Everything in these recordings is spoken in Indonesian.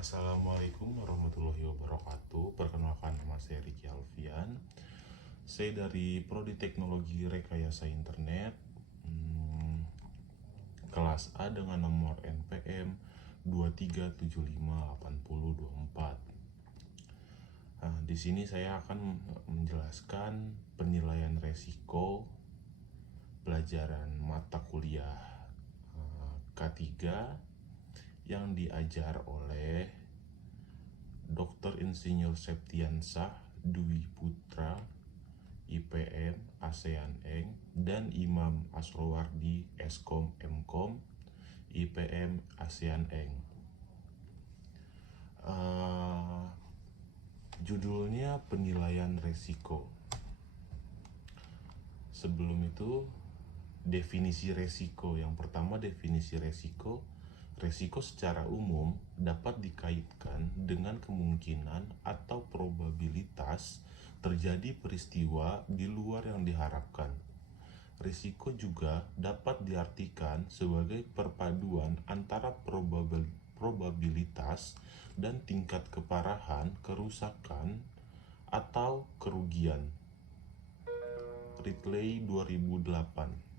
Assalamualaikum warahmatullahi wabarakatuh. Perkenalkan, nama saya Ricky Alfian. Saya dari Prodi Teknologi Rekayasa Internet, kelas A dengan nomor NPM 23758024. Di sini saya akan menjelaskan penilaian resiko pelajaran mata kuliah K3 yang diajar oleh Dr. Insinyur Septiansah Dwi Putra, IPM ASEAN Eng, dan Imam Asrowardi Eskom Mkom, IPM ASEAN Eng. Judulnya penilaian resiko. Sebelum itu, definisi resiko. Yang pertama, definisi resiko. Resiko secara umum dapat dikaitkan dengan kemungkinan atau probabilitas terjadi peristiwa di luar yang diharapkan. Risiko juga dapat diartikan sebagai perpaduan antara probabilitas dan tingkat keparahan, kerusakan, atau kerugian. Ridley 2008.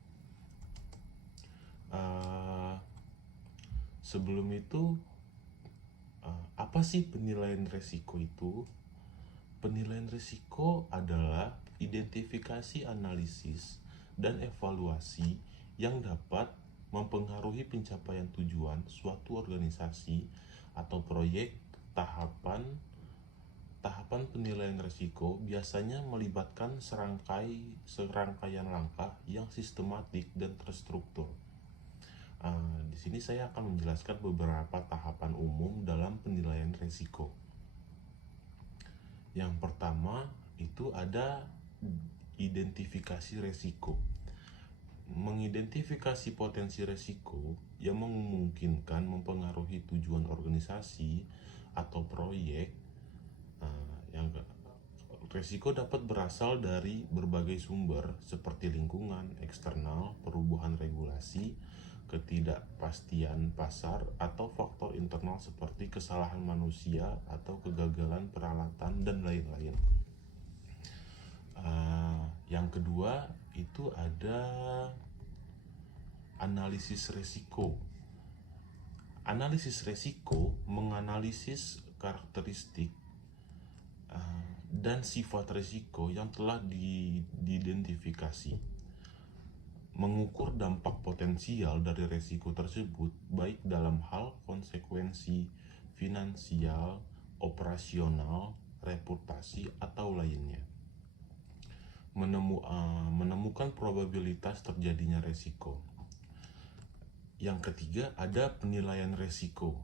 Sebelum itu, apa sih penilaian risiko itu? Penilaian risiko adalah identifikasi, analisis, dan evaluasi yang dapat mempengaruhi pencapaian tujuan suatu organisasi atau proyek. Tahapan penilaian risiko biasanya melibatkan serangkaian langkah yang sistematik dan terstruktur. Di sini saya akan menjelaskan beberapa tahapan umum dalam penilaian risiko. Yang pertama itu ada identifikasi risiko. Mengidentifikasi potensi risiko yang memungkinkan mempengaruhi tujuan organisasi atau proyek. Risiko dapat berasal dari berbagai sumber seperti lingkungan, eksternal, perubahan regulasi, ketidakpastian pasar, atau faktor internal seperti kesalahan manusia atau kegagalan peralatan dan lain-lain. Yang kedua itu ada analisis risiko. Analisis risiko menganalisis karakteristik dan sifat risiko yang telah diidentifikasi, mengukur dampak potensial dari risiko tersebut baik dalam hal konsekuensi finansial, operasional, reputasi, atau lainnya. Menemukan probabilitas terjadinya risiko. Yang ketiga ada penilaian risiko.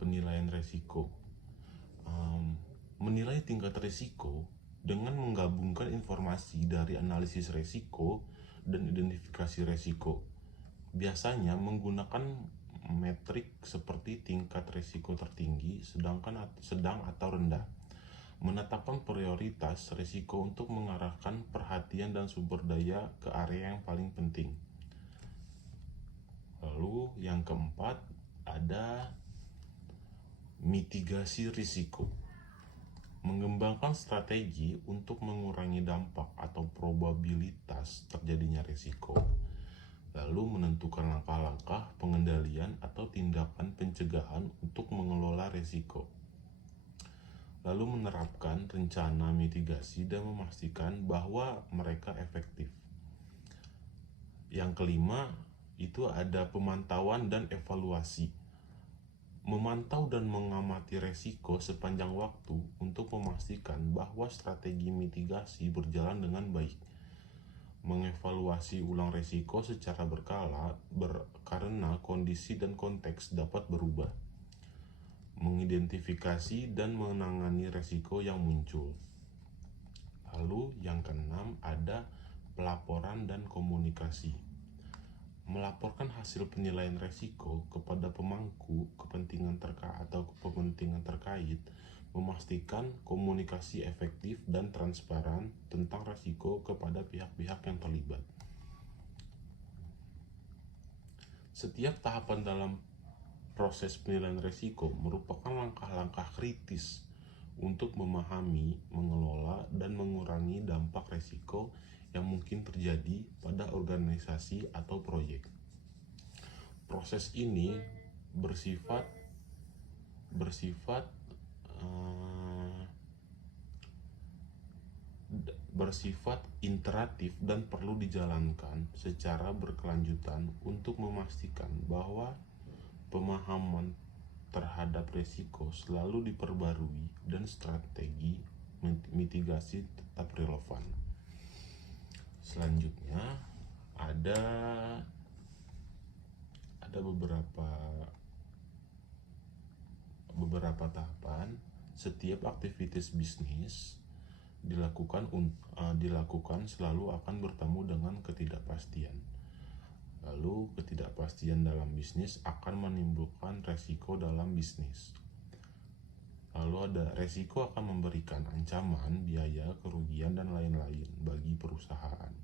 Penilaian risiko menilai tingkat risiko dengan menggabungkan informasi dari analisis risiko dan identifikasi risiko. Biasanya menggunakan metrik seperti tingkat risiko tertinggi, sedang atau rendah. Menetapkan prioritas risiko untuk mengarahkan perhatian dan sumber daya ke area yang paling penting. Lalu yang keempat ada mitigasi risiko. Mengembangkan strategi untuk mengurangi dampak atau probabilitas terjadinya risiko, lalu menentukan langkah-langkah pengendalian atau tindakan pencegahan untuk mengelola risiko, lalu menerapkan rencana mitigasi dan memastikan bahwa mereka efektif. Yang kelima itu ada pemantauan dan evaluasi. Memantau dan mengamati risiko sepanjang waktu untuk memastikan bahwa strategi mitigasi berjalan dengan baik. Mengevaluasi ulang risiko secara berkala karena kondisi dan konteks dapat berubah. Mengidentifikasi dan menangani risiko yang muncul. Lalu yang keenam ada pelaporan dan komunikasi. Melaporkan hasil penilaian risiko kepada pemangku kepentingan terkait, memastikan komunikasi efektif dan transparan tentang risiko kepada pihak-pihak yang terlibat. Setiap tahapan dalam Proses penilaian risiko merupakan langkah-langkah kritis untuk memahami, mengelola, dan mengurangi dampak risiko yang mungkin terjadi pada organisasi atau proyek. Proses ini bersifat iteratif dan perlu dijalankan secara berkelanjutan untuk memastikan bahwa pemahaman terhadap risiko selalu diperbarui dan strategi mitigasi tetap relevan. Selanjutnya ada beberapa tahapan. Setiap aktivitas bisnis dilakukan selalu akan bertemu dengan ketidakpastian. Lalu ketidakpastian dalam bisnis akan menimbulkan resiko dalam bisnis. Lalu ada resiko akan memberikan ancaman, biaya, kerugian, dan lain-lain bagi perusahaan.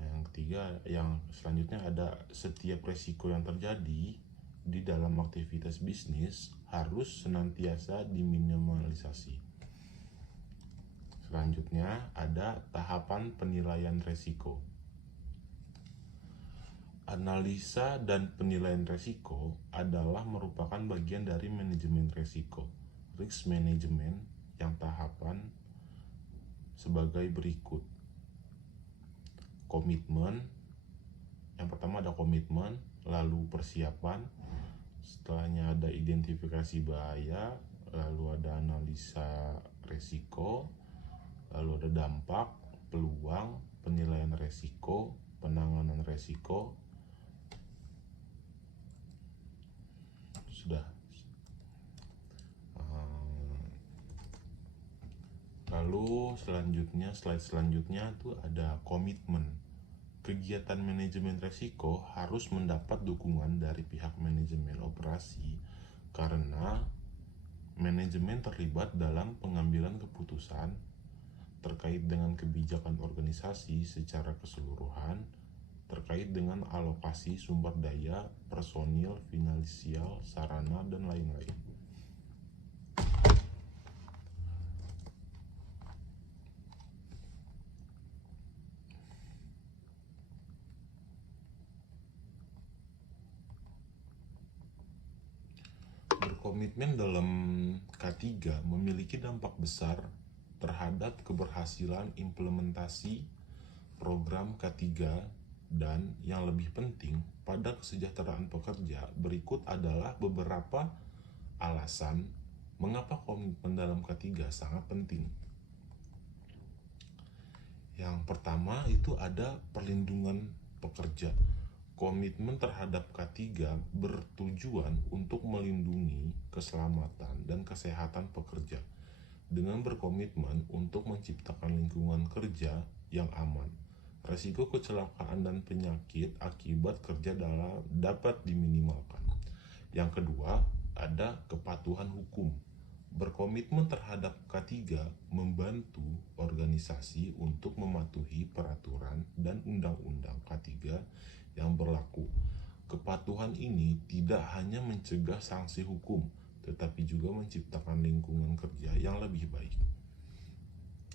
Yang ketiga, yang selanjutnya ada setiap resiko yang terjadi di dalam aktivitas bisnis harus senantiasa diminimalisasi. Selanjutnya ada tahapan penilaian risiko. Analisa dan penilaian risiko adalah merupakan bagian dari manajemen risiko, risk management, yang tahapan sebagai berikut. Komitmen, yang pertama ada komitmen, lalu persiapan, setelahnya ada identifikasi bahaya, lalu ada analisa risiko, lalu ada dampak, peluang, penilaian risiko, penanganan risiko. Sudah. Lalu slide selanjutnya itu ada komitmen. Kegiatan manajemen risiko harus mendapat dukungan dari pihak manajemen operasi karena manajemen terlibat dalam pengambilan keputusan terkait dengan kebijakan organisasi secara keseluruhan, terkait dengan alokasi sumber daya, personil, finansial, sarana, dan lain-lain. Berkomitmen dalam K3 memiliki dampak besar terhadap keberhasilan implementasi program K3 dan yang lebih penting pada kesejahteraan pekerja. Berikut adalah beberapa alasan mengapa komitmen dalam K3 sangat penting. Yang pertama itu ada perlindungan pekerja. Komitmen terhadap K3 bertujuan untuk melindungi keselamatan dan kesehatan pekerja dengan berkomitmen untuk menciptakan lingkungan kerja yang aman. Risiko kecelakaan dan penyakit akibat kerja dapat diminimalkan. Yang kedua, ada kepatuhan hukum. Berkomitmen terhadap K3 membantu organisasi untuk mematuhi peraturan dan undang-undang K3 yang berlaku. Kepatuhan ini tidak hanya mencegah sanksi hukum, tetapi juga menciptakan lingkungan kerja yang lebih baik.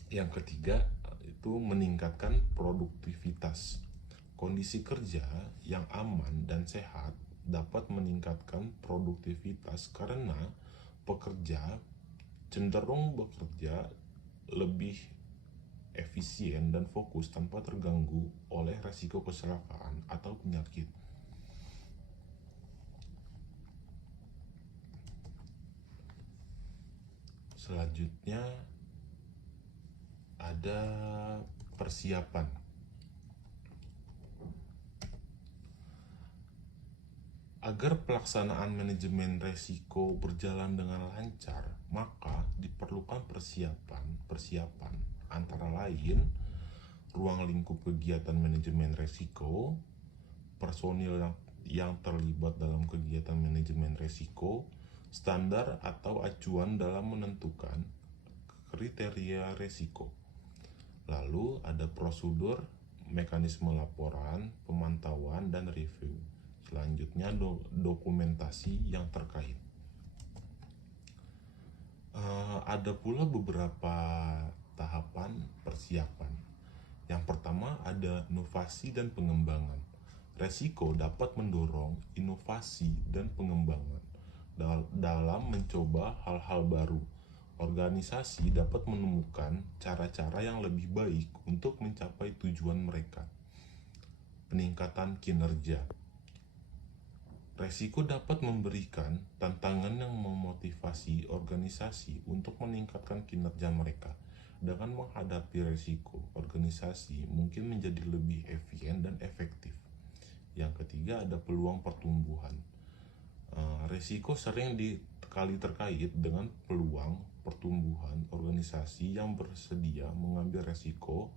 Yang ketiga, itu meningkatkan produktivitas. Kondisi kerja yang aman dan sehat dapat meningkatkan produktivitas karena pekerja cenderung bekerja lebih efisien dan fokus tanpa terganggu oleh risiko kecelakaan atau penyakit. Selanjutnya ada persiapan. Agar pelaksanaan manajemen risiko berjalan dengan lancar, maka diperlukan persiapan antara lain ruang lingkup kegiatan manajemen risiko, personil yang terlibat dalam kegiatan manajemen risiko, standar atau acuan dalam menentukan kriteria risiko. Lalu ada prosedur, mekanisme laporan, pemantauan, dan review. Selanjutnya dokumentasi yang terkait. Ada pula beberapa tahapan persiapan. Yang pertama ada inovasi dan pengembangan. Resiko dapat mendorong inovasi dan pengembangan dalam mencoba hal-hal baru. Organisasi dapat menemukan cara-cara yang lebih baik untuk mencapai tujuan mereka. Peningkatan kinerja. Resiko dapat memberikan tantangan yang memotivasi organisasi untuk meningkatkan kinerja mereka. Dengan menghadapi resiko, organisasi mungkin menjadi lebih efisien dan efektif. Yang ketiga ada peluang pertumbuhan. Resiko sering kali terkait dengan peluang pertumbuhan. Organisasi yang bersedia mengambil resiko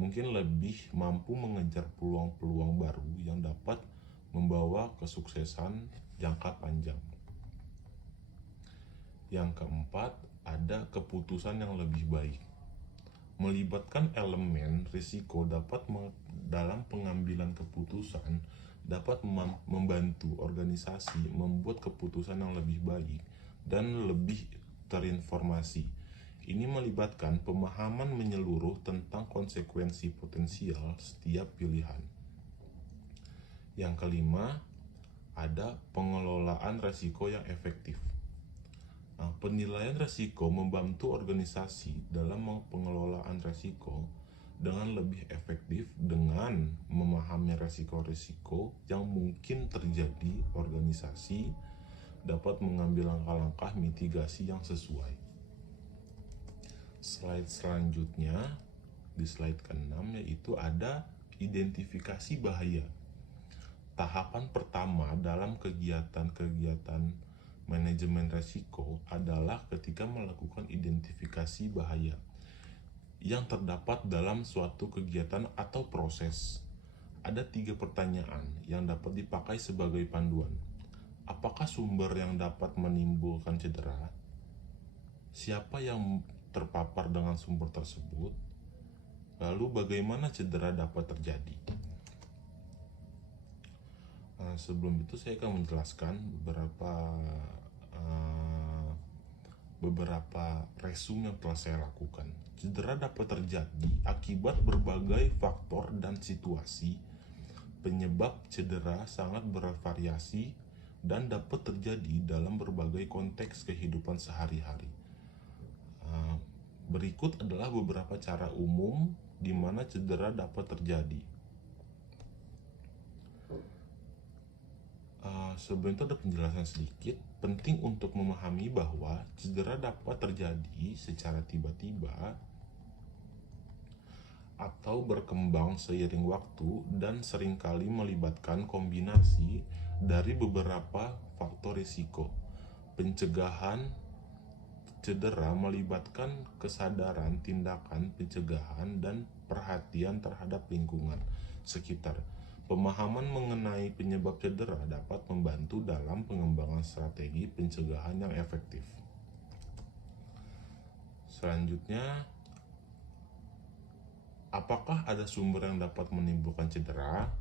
mungkin lebih mampu mengejar peluang-peluang baru yang dapat membawa kesuksesan jangka panjang. Yang keempat, ada keputusan yang lebih baik. Melibatkan elemen risiko dalam pengambilan keputusan dapat membantu organisasi membuat keputusan yang lebih baik dan lebih terinformasi. Ini melibatkan pemahaman menyeluruh tentang konsekuensi potensial setiap pilihan. Yang kelima, ada pengelolaan risiko yang efektif. Penilaian risiko membantu organisasi dalam pengelolaan risiko dengan lebih efektif dengan memahami risiko-risiko yang mungkin terjadi. Organisasi dapat mengambil langkah-langkah mitigasi yang sesuai. Slide selanjutnya, di slide ke-6, yaitu ada identifikasi bahaya. Tahapan pertama dalam kegiatan manajemen risiko adalah ketika melakukan identifikasi bahaya yang terdapat dalam suatu kegiatan atau proses. Ada 3 pertanyaan yang dapat dipakai sebagai panduan. Apakah sumber yang dapat menimbulkan cedera? Siapa yang terpapar dengan sumber tersebut? Lalu bagaimana cedera dapat terjadi? Sebelum itu saya akan menjelaskan beberapa resume yang telah saya lakukan. Cedera dapat terjadi akibat berbagai faktor dan situasi. Penyebab cedera sangat bervariasi dan dapat terjadi dalam berbagai konteks kehidupan sehari-hari. Berikut adalah beberapa cara umum di mana cedera dapat terjadi. Sebelum itu ada penjelasan sedikit. Penting untuk memahami bahwa cedera dapat terjadi secara tiba-tiba atau berkembang seiring waktu dan seringkali melibatkan kombinasi dari beberapa faktor risiko. Pencegahan cedera melibatkan kesadaran tindakan pencegahan dan perhatian terhadap lingkungan sekitar. Pemahaman mengenai penyebab cedera dapat membantu dalam pengembangan strategi pencegahan yang efektif. Selanjutnya, apakah ada sumber yang dapat menimbulkan cedera?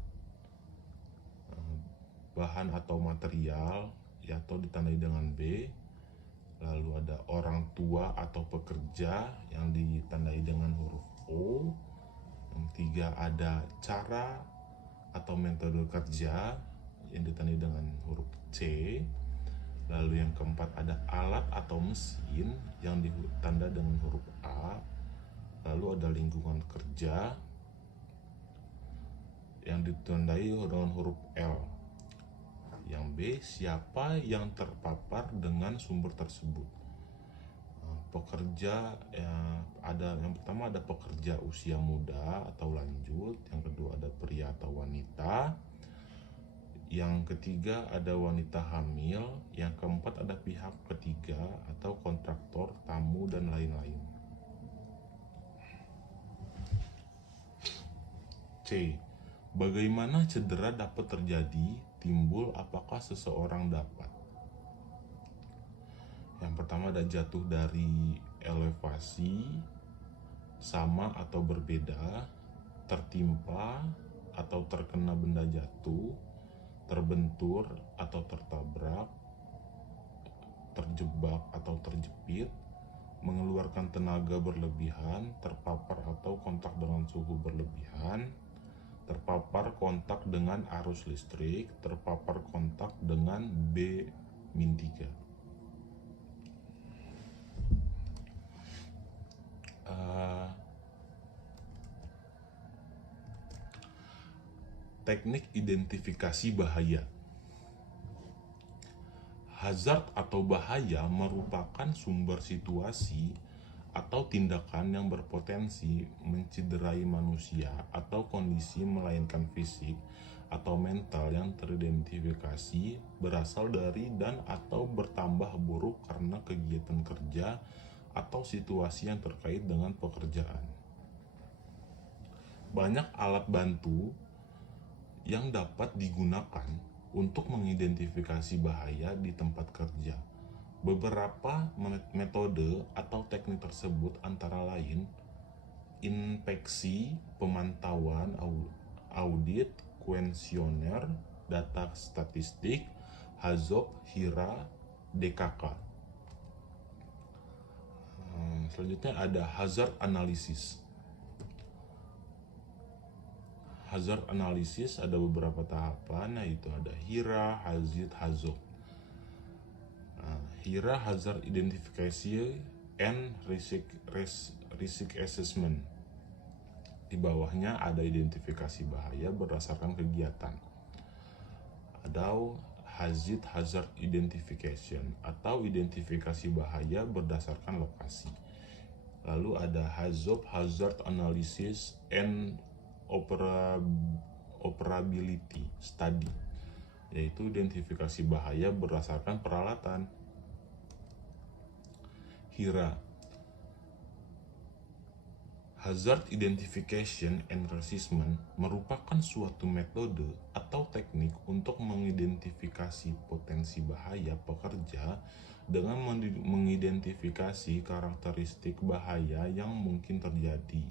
Bahan atau material, atau ditandai dengan B. Lalu ada orang tua atau pekerja yang ditandai dengan huruf O. Yang ketiga ada cara atau metode kerja yang ditandai dengan huruf C. Lalu yang keempat ada alat atau mesin yang ditanda dengan huruf A. Lalu ada lingkungan kerja yang ditandai dengan huruf L. Yang B, siapa yang terpapar dengan sumber tersebut? Pekerja, yang pertama ada pekerja usia muda atau lanjut, yang kedua ada pria atau wanita, yang ketiga ada wanita hamil, yang keempat ada pihak ketiga atau kontraktor, tamu, dan lain-lain. C. Bagaimana cedera dapat terjadi, timbul, apakah seseorang dapat? Yang pertama ada jatuh dari elevasi, sama atau berbeda, tertimpa atau terkena benda jatuh, terbentur atau tertabrak, terjebak atau terjepit, mengeluarkan tenaga berlebihan, terpapar atau kontak dengan suhu berlebihan, terpapar kontak dengan arus listrik, terpapar kontak dengan B-3. Teknik identifikasi bahaya. Hazard atau bahaya merupakan sumber situasi atau tindakan yang berpotensi mencederai manusia atau kondisi melainkan fisik atau mental yang teridentifikasi berasal dari dan atau bertambah buruk karena kegiatan kerja atau situasi yang terkait dengan pekerjaan. Banyak alat bantu yang dapat digunakan untuk mengidentifikasi bahaya di tempat kerja. Beberapa metode atau teknik tersebut antara lain inspeksi, pemantauan, audit, kuesioner, data statistik, HAZOP, HIRA, DKK. Selanjutnya ada hazard analysis. Hazard analysis ada beberapa tahapan, yaitu ada HIRA, HAZID, HAZOP. HIRA, Hazard Identification and Risk Assessment. Di bawahnya ada identifikasi bahaya berdasarkan kegiatan. Ada HAZID, Hazard Identification, atau identifikasi bahaya berdasarkan lokasi. Lalu ada HAZOP, Hazard Analysis and Operability Study, yaitu identifikasi bahaya berdasarkan peralatan. HIRA, Hazard Identification and Assessment, merupakan suatu metode atau teknik untuk mengidentifikasi potensi bahaya pekerja dengan mengidentifikasi karakteristik bahaya yang mungkin terjadi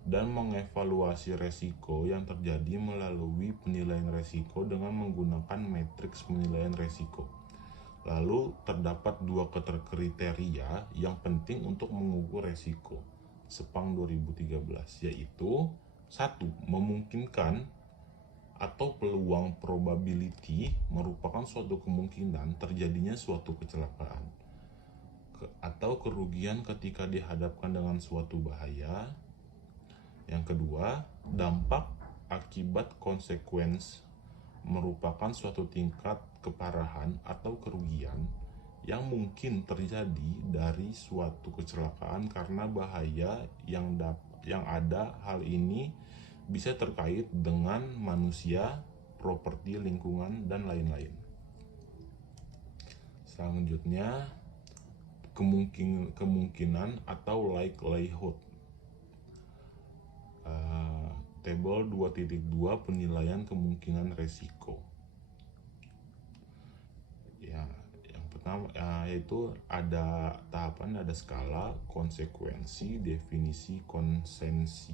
dan mengevaluasi resiko yang terjadi melalui penilaian resiko dengan menggunakan matriks penilaian resiko. Lalu terdapat dua kriteria yang penting untuk mengukur resiko SEPANG 2013, yaitu 1. Memungkinkan atau peluang probability merupakan suatu kemungkinan terjadinya suatu kecelakaan atau kerugian ketika dihadapkan dengan suatu bahaya. Yang kedua, dampak akibat konsekuensi merupakan suatu tingkat keparahan atau kerugian yang mungkin terjadi dari suatu kecelakaan karena bahaya yang ada. Hal ini bisa terkait dengan manusia, properti, lingkungan, dan lain-lain. Selanjutnya, kemungkinan atau likelihood. Table 2.2 penilaian kemungkinan resiko. Ya, yang pertama yaitu ada tahapan, ada skala, konsekuensi, definisi, konsensi.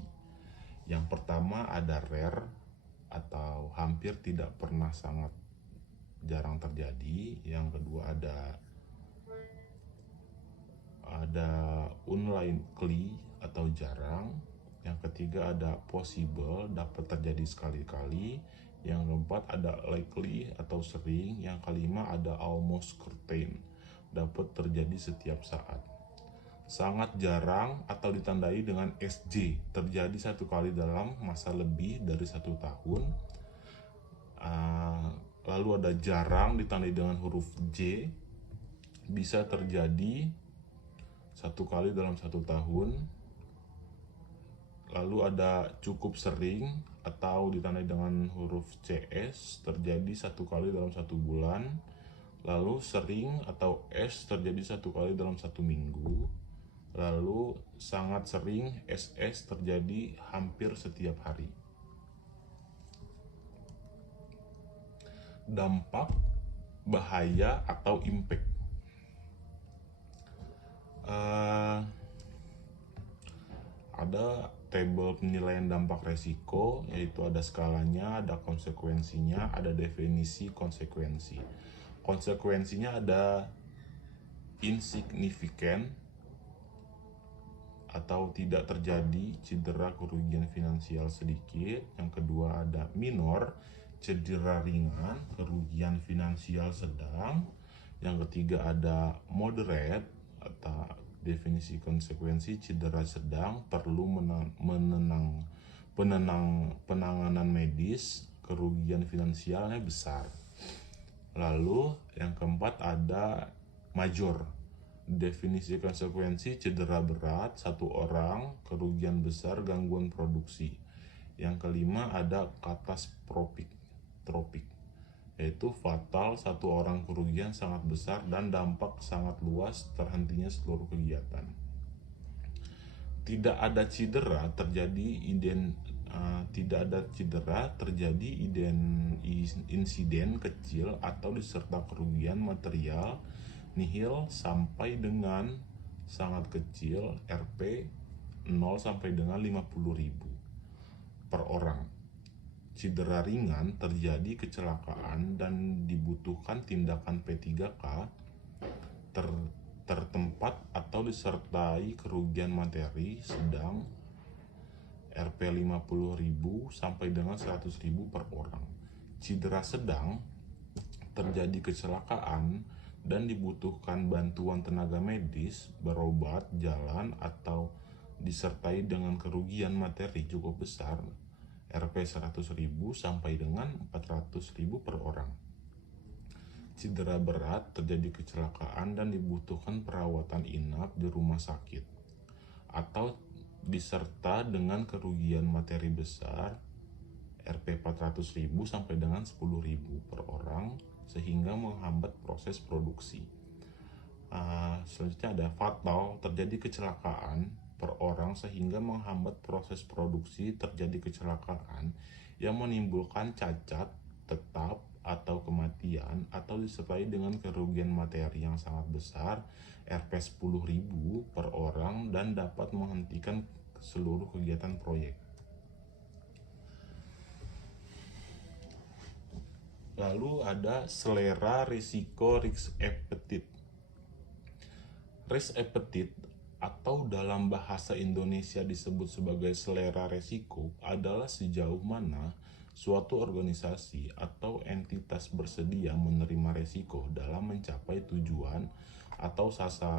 Yang pertama ada rare atau hampir tidak pernah, sangat jarang terjadi. Yang kedua ada unlikely atau jarang. Yang ketiga ada possible, dapat terjadi sekali-kali. Yang keempat ada likely atau sering. Yang kelima ada almost certain, dapat terjadi setiap saat. Sangat jarang atau ditandai dengan SJ, terjadi satu kali dalam masa lebih dari 1 tahun. Lalu ada jarang ditandai dengan huruf J, bisa terjadi 1 kali dalam 1 tahun. Lalu ada cukup sering atau ditandai dengan huruf CS, terjadi 1 kali dalam 1 bulan. Lalu sering atau S terjadi 1 kali dalam 1 minggu. Lalu sangat sering SS terjadi hampir setiap hari. Dampak bahaya atau impact. Ada tabel penilaian dampak resiko, yaitu ada skalanya, ada konsekuensinya, ada definisi konsekuensi. Konsekuensinya ada insignifikan atau tidak terjadi cedera kerugian finansial sedikit. Yang kedua ada minor, cedera ringan, kerugian finansial sedang. Yang ketiga ada moderate atau definisi konsekuensi cedera sedang, perlu penanganan medis, kerugian finansialnya besar. Lalu yang keempat ada major, definisi konsekuensi cedera berat, satu orang, kerugian besar, gangguan produksi. Yang kelima ada katastrofik, yaitu fatal, satu orang, kerugian sangat besar dan dampak sangat luas, terhentinya seluruh kegiatan. Tidak ada cedera terjadi insiden kecil atau diserta kerugian material nihil sampai dengan sangat kecil, Rp 0 sampai dengan 50.000 per orang. Cedera ringan terjadi kecelakaan dan dibutuhkan tindakan P3K tertempat atau disertai kerugian materi sedang, Rp 50.000 sampai dengan 100.000 per orang. Cedera sedang terjadi kecelakaan dan dibutuhkan bantuan tenaga medis, berobat, jalan, atau disertai dengan kerugian materi cukup besar, Rp 100.000 sampai dengan 400.000 per orang. Cedera berat terjadi kecelakaan dan dibutuhkan perawatan inap di rumah sakit, atau diserta dengan kerugian materi besar, Rp 400.000 sampai dengan 10.000 per orang, sehingga menghambat proses produksi. Selanjutnya ada fatal, terjadi kecelakaan per orang sehingga menghambat proses produksi, terjadi kecelakaan yang menimbulkan cacat tetap atau kematian, atau disertai dengan kerugian materi yang sangat besar, Rp 10.000 per orang, dan dapat menghentikan seluruh kegiatan proyek. Lalu ada selera risiko, risk appetite. Risk appetite atau dalam bahasa Indonesia disebut sebagai selera risiko adalah sejauh mana suatu organisasi atau entitas bersedia menerima risiko dalam mencapai tujuan atau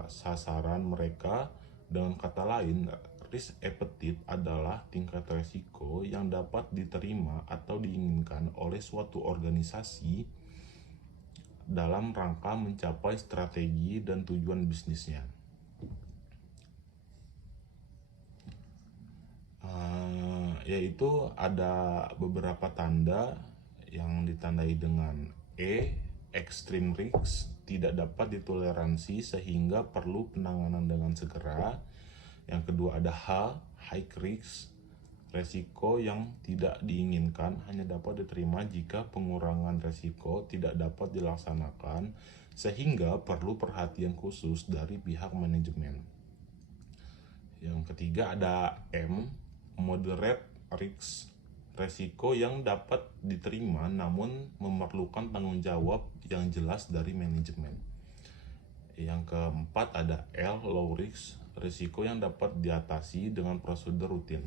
sasaran mereka. Dengan kata lain, risk appetite adalah tingkat risiko yang dapat diterima atau diinginkan oleh suatu organisasi dalam rangka mencapai strategi dan tujuan bisnisnya. Yaitu ada beberapa tanda yang ditandai dengan E, extreme risk, tidak dapat ditoleransi sehingga perlu penanganan dengan segera. Yang kedua ada H, high risk, resiko yang tidak diinginkan hanya dapat diterima jika pengurangan resiko tidak dapat dilaksanakan sehingga perlu perhatian khusus dari pihak manajemen. Yang ketiga ada M, moderate risk, resiko yang dapat diterima namun memerlukan tanggung jawab yang jelas dari manajemen. Yang keempat ada L, low risk, risiko yang dapat diatasi dengan prosedur rutin.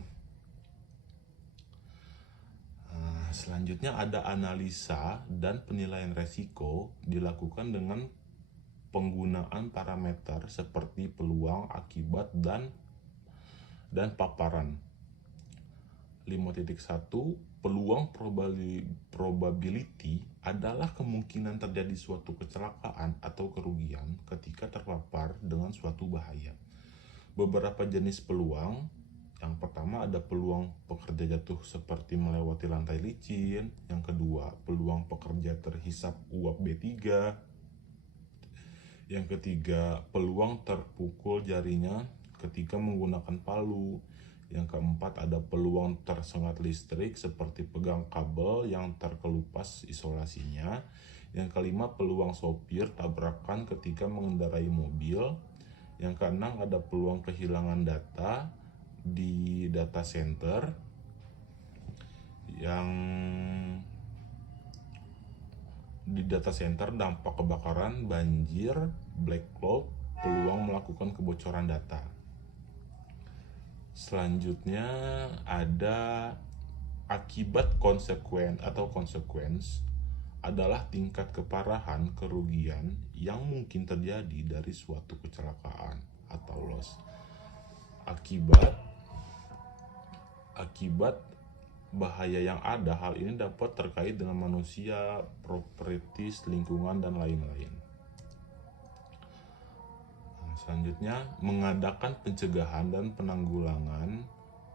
Selanjutnya ada analisa dan penilaian risiko dilakukan dengan penggunaan parameter seperti peluang, akibat, dan paparan. 5.1 Peluang probability adalah kemungkinan terjadi suatu kecelakaan atau kerugian ketika terpapar dengan suatu bahaya. Beberapa jenis peluang. Yang pertama ada peluang pekerja jatuh seperti melewati lantai licin. Yang kedua, peluang pekerja terhisap uap B3. Yang ketiga, peluang terpukul jarinya ketika menggunakan palu. Yang keempat ada peluang tersengat listrik seperti pegang kabel yang terkelupas isolasinya. Yang kelima, peluang sopir tabrakan ketika mengendarai mobil. Yang keenam ada peluang kehilangan data di data center dampak kebakaran, banjir, black cloud, peluang melakukan kebocoran data. Selanjutnya ada akibat konsekuens adalah tingkat keparahan kerugian yang mungkin terjadi dari suatu kecelakaan atau loss. Akibat bahaya yang ada, hal ini dapat terkait dengan manusia, properties, lingkungan, dan lain-lain. Selanjutnya, mengadakan pencegahan dan penanggulangan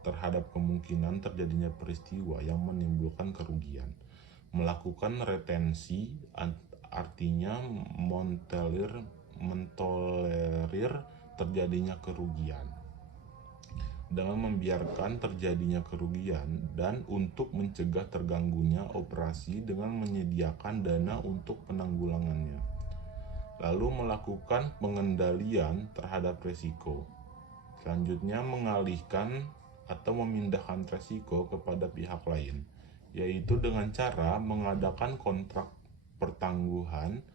terhadap kemungkinan terjadinya peristiwa yang menimbulkan kerugian. Melakukan retensi, artinya mentolerir terjadinya kerugian dengan membiarkan terjadinya kerugian, dan untuk mencegah terganggunya operasi dengan menyediakan dana untuk penanggulangannya. Lalu melakukan pengendalian terhadap risiko. Selanjutnya, mengalihkan atau memindahkan risiko kepada pihak lain, yaitu dengan cara mengadakan kontrak pertangguhan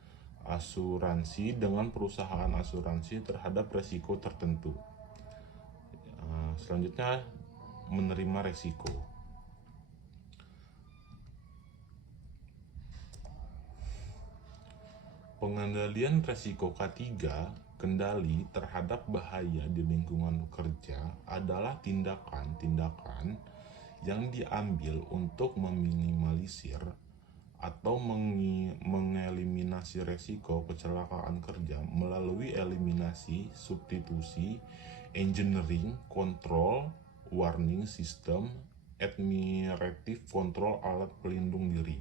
asuransi dengan perusahaan asuransi terhadap risiko tertentu. Selanjutnya, menerima risiko. Pengendalian risiko K3, kendali terhadap bahaya di lingkungan kerja, adalah tindakan-tindakan yang diambil untuk meminimalisir atau mengeliminasi risiko kecelakaan kerja melalui eliminasi, substitusi, engineering, control, warning system, administrative control, alat pelindung diri.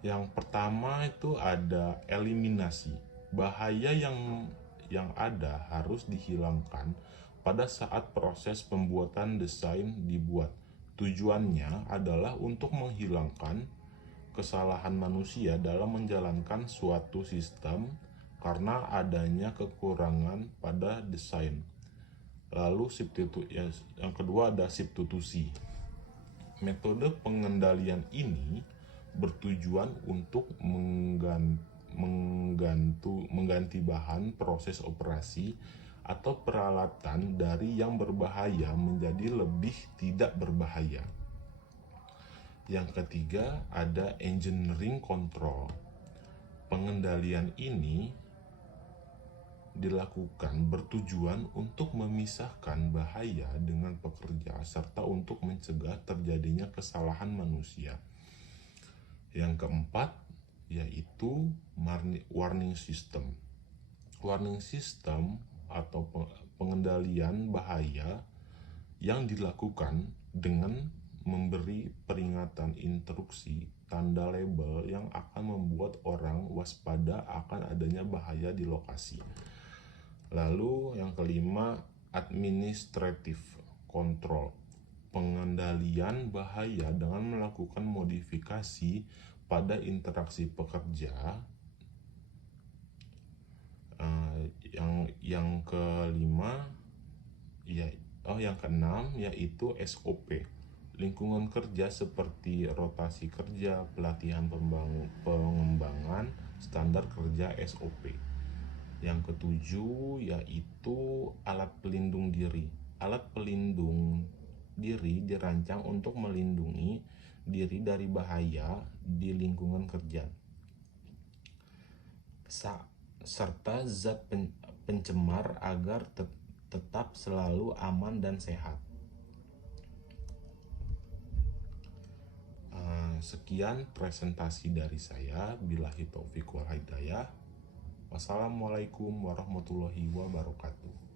Yang pertama itu ada eliminasi. Bahaya yang ada harus dihilangkan pada saat proses pembuatan desain dibuat. Tujuannya adalah untuk menghilangkan kesalahan manusia dalam menjalankan suatu sistem karena adanya kekurangan pada desain. Lalu yang kedua ada substitusi. Metode pengendalian ini bertujuan untuk mengganti bahan proses operasi atau peralatan dari yang berbahaya menjadi lebih tidak berbahaya. Yang ketiga ada engineering control. Pengendalian ini dilakukan bertujuan untuk memisahkan bahaya dengan pekerja serta untuk mencegah terjadinya kesalahan manusia. Yang keempat yaitu warning system. Warning system atau pengendalian bahaya yang dilakukan dengan memberi peringatan, instruksi, tanda label yang akan membuat orang waspada akan adanya bahaya di lokasi. Lalu yang kelima, administrative control. Pengendalian bahaya dengan melakukan modifikasi pada interaksi pekerja. Yang kelima yang keenam yaitu SOP. Lingkungan kerja seperti rotasi kerja, pelatihan pengembangan, standar kerja SOP. Yang ketujuh yaitu alat pelindung diri. Alat pelindung diri dirancang untuk melindungi diri dari bahaya di lingkungan kerja serta zat pencemar agar tetap selalu aman dan sehat. Sekian presentasi dari saya. Billahi taufiq wal hidayah. Wassalamualaikum warahmatullahi wabarakatuh.